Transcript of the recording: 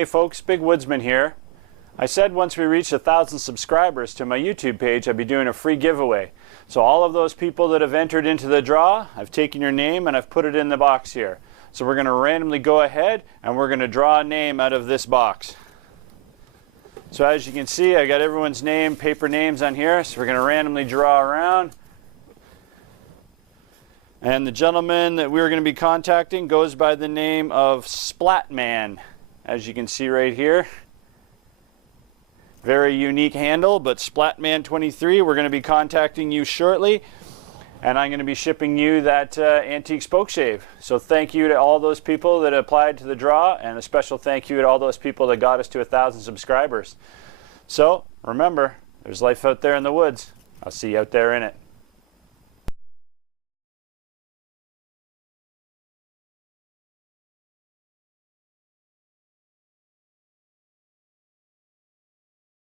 Hey folks, Big Woodsman here. I said once we reached 1,000 subscribers to my YouTube page, I'd be doing a free giveaway. So all of those people that have entered into the draw, I've taken your name and I've put it in the box here. So we're going to randomly go ahead and we're going to draw a name out of this box. So as you can see, I got everyone's name, paper names on here. So we're going to randomly draw around. And the gentleman that we're going to be contacting goes by the name of Splatman, as you can see right here. Very unique handle, but Splatman23, we're going to be contacting you shortly, and I'm going to be shipping you that antique spoke shave. So thank you to all those people that applied to the draw, and a special thank you to all those people that got us to 1,000 subscribers. So remember, there's life out there in the woods. I'll see you out there in it.